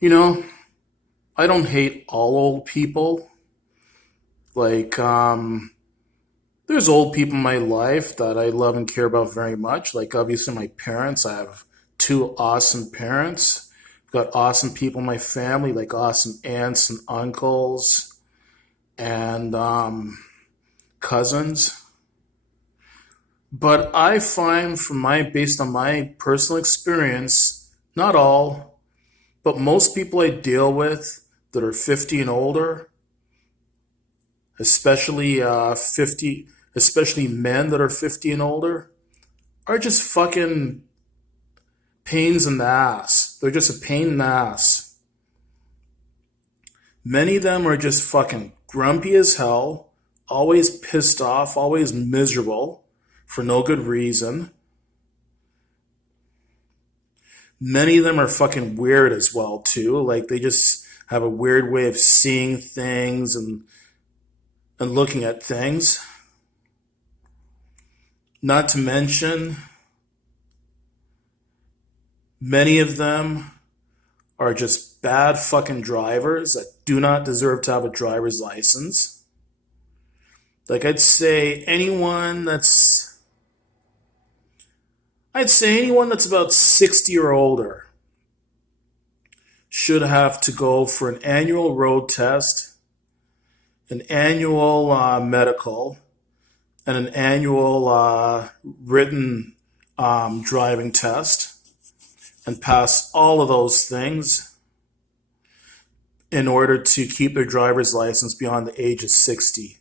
You know, I don't hate all old people. Like, there's old people in my life that I love and care about very much. Like, obviously, my parents. I have two awesome parents. I've got awesome people in my family, like awesome aunts and uncles and cousins. But I find based on my personal experience, not all, but most people I deal with that are 50 and older, especially 50, especially men that are 50 and older, are just fucking pains in the ass. They're just a pain in the ass. Many of them are just fucking grumpy as hell, always pissed off, always miserable for no good reason. Many of them are fucking weird as well too. Like they just have a weird way of seeing things and looking at things. Not to mention, many of them are just bad fucking drivers that do not deserve to have a driver's license. Like I'd say anyone that's about 60 or older should have to go for an annual road test, an annual medical, and an annual written driving test, and pass all of those things in order to keep their driver's license beyond the age of 60.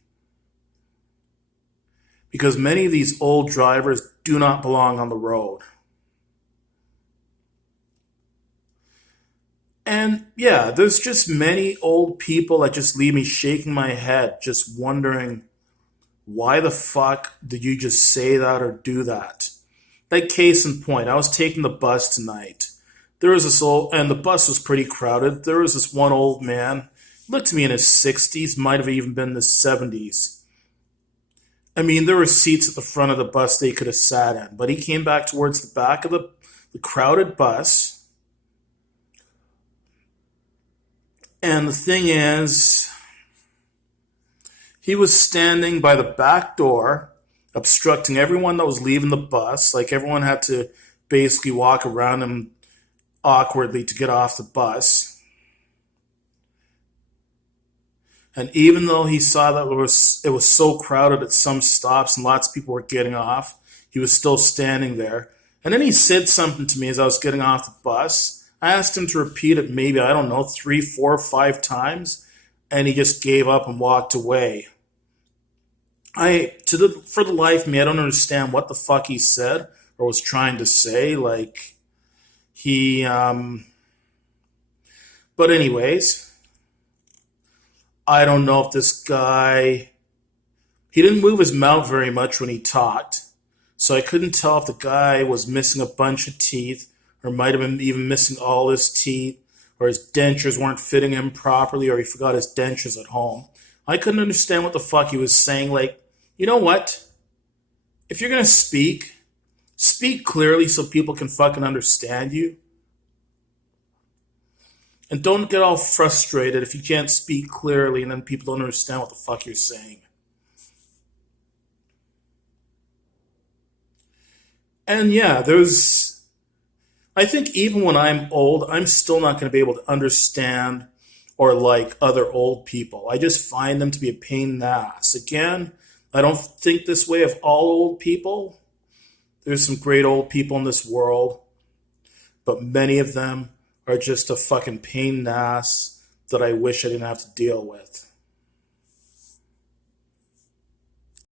Because many of these old drivers do not belong on the road. And yeah, there's just many old people that just leave me shaking my head, just wondering why the fuck did you just say that or do that? Like case in point, I was taking the bus tonight. There was this old, and the bus was pretty crowded. There was this one old man, looked to me in his 60s, might have even been the 70s. I mean, there were seats at the front of the bus they could have sat in, but he came back towards the back of the crowded bus. And the thing is, he was standing by the back door, obstructing everyone that was leaving the bus. Like everyone had to basically walk around him awkwardly to get off the bus. And even though he saw that it was so crowded at some stops and lots of people were getting off, he was still standing there. And then he said something to me as I was getting off the bus. I asked him to repeat it maybe, I don't know, 3, 4, 5 times, and he just gave up and walked away. For the life of me, I don't understand what the fuck he said or was trying to say. Like he, but anyways, I don't know if this guy, he didn't move his mouth very much when he talked. So I couldn't tell if the guy was missing a bunch of teeth or might have been even missing all his teeth or his dentures weren't fitting him properly or he forgot his dentures at home. I couldn't understand what the fuck he was saying. Like, you know what? If you're going to speak clearly so people can fucking understand you. And don't get all frustrated if you can't speak clearly and then people don't understand what the fuck you're saying. And yeah, I think even when I'm old, I'm still not going to be able to understand or like other old people. I just find them to be a pain in the ass. Again, I don't think this way of all old people. There's some great old people in this world, but many of them are just a fucking pain in the ass that I wish I didn't have to deal with.